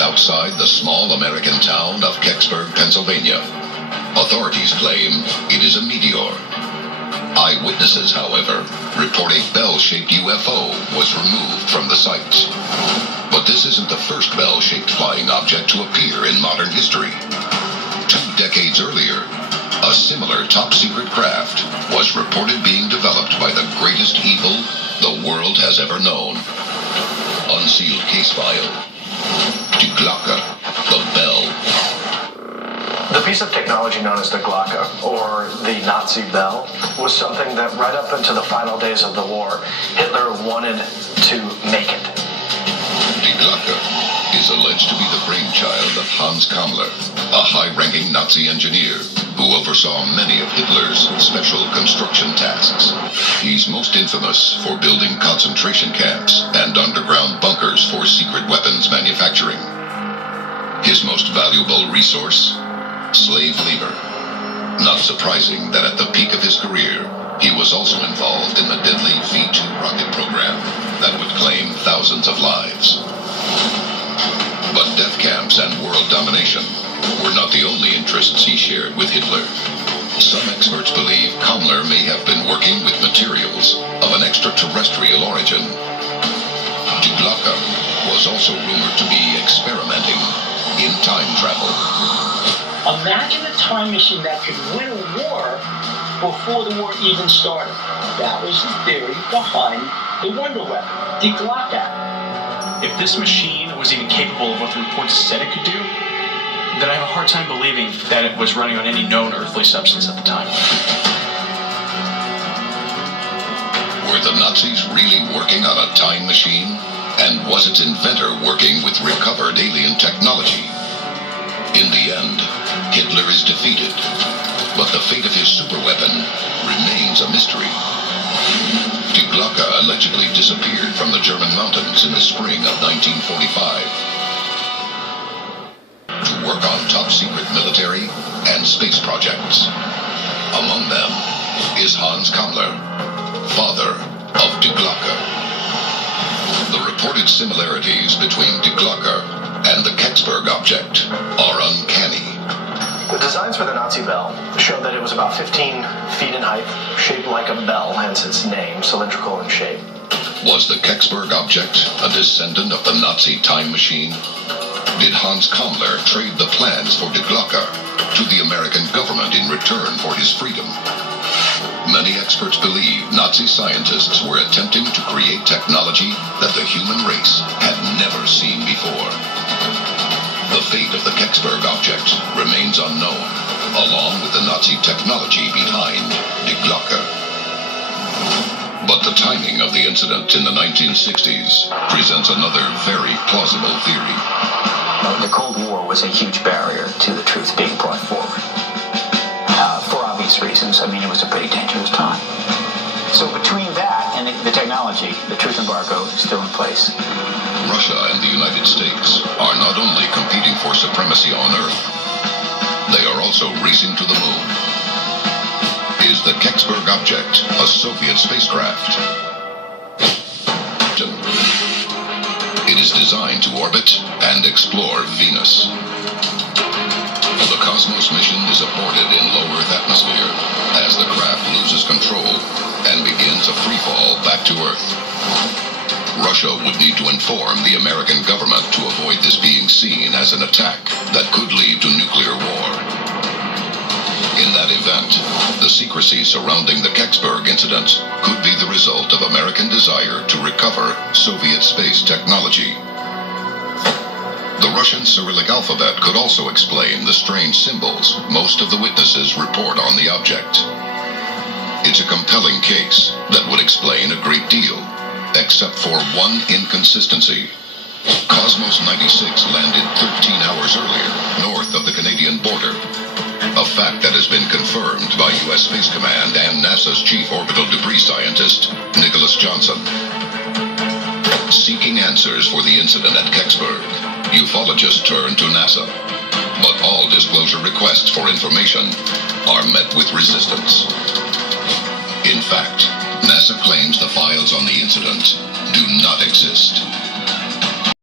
outside the small American town of Kecksburg, Pennsylvania. Authorities claim it is a meteor. Eyewitnesses, however, report a bell-shaped UFO was removed from the site. But this isn't the first bell-shaped flying object to appear in modern history. 2 decades earlier, a similar top-secret craft was reported being developed by the greatest evil the world has ever known. Unsealed case file. Die Glocke, the bell. The piece of technology known as the Glocke, or the Nazi bell, was something that right up into the final days of the war, Hitler wanted to make it. Die Glocke is alleged to be the brainchild of Hans Kammler, a high-ranking Nazi engineer who oversaw many of Hitler's special construction tasks. He's most infamous for building concentration camps and underground bunkers for secret weapons manufacturing. His most valuable resource? Slave labor. Not surprising that at the peak of his career, he was also involved in the deadly V-2 rocket program that would claim thousands of lives. But death camps and world domination were not the only interests he shared with Hitler. Some experts believe Kammler may have been working with materials of an extraterrestrial origin. Die Glocke was also rumored to be experimenting in time travel. Imagine a time machine that could win a war before the war even started. That was the theory behind the Wonder Weapon, Die Glocke. If this machine was even capable of what the reports said it could do, then I have a hard time believing that it was running on any known earthly substance at the time. Were the Nazis really working on a time machine? And was its inventor working with recovered alien technology? In the end, Hitler is defeated, but the fate of his superweapon remains a mystery. Die Glocke allegedly disappeared from the German mountains in the spring of 1945 to work on top-secret military and space projects. Among them is Hans Kammler, father of Die Glocke. The reported similarities between Die Glocke and the Kecksburg object are uncanny. The designs for the Nazi bell showed that it was about 15 feet in height, shaped like a bell, hence its name, cylindrical in shape. Was the Kecksburg object a descendant of the Nazi time machine? Did Hans Kammler trade the plans for Die Glocke to the American government in return for his freedom? Many experts believe Nazi scientists were attempting to create technology that the human race had never seen before. The fate of the Kecksburg object remains unknown, along with the Nazi technology behind Die Glocke. But the timing of the incident in the 1960s presents another very plausible theory. The Cold War was a huge barrier to the truth being brought forward. For obvious reasons. I mean, it was a pretty dangerous time. So between that and the technology, the truth embargo is still in place. Russia and the United States are not only competing for supremacy on Earth, they are also racing to the moon. Is the Kecksburg object a Soviet spacecraft? It is designed to orbit and explore Venus. The Cosmos mission is aborted in low Earth atmosphere as the craft loses control and begins a freefall back to Earth. Russia would need to inform the American government to avoid this being seen as an attack that could lead to nuclear war. In that event, the secrecy surrounding the Kecksburg incident could be the result of American desire to recover Soviet space technology. The Russian Cyrillic alphabet could also explain the strange symbols most of the witnesses report on the object. It's a compelling case that would explain a great deal, except for one inconsistency. Cosmos 96 landed 13 hours earlier, north of the Canadian border, a fact that has been confirmed by U.S. Space Command and NASA's chief orbital debris scientist, Nicholas Johnson. Seeking answers for the incident at Kecksburg, ufologists turn to NASA, but all disclosure requests for information are met with resistance. In fact, NASA claims the files on the incident do not exist.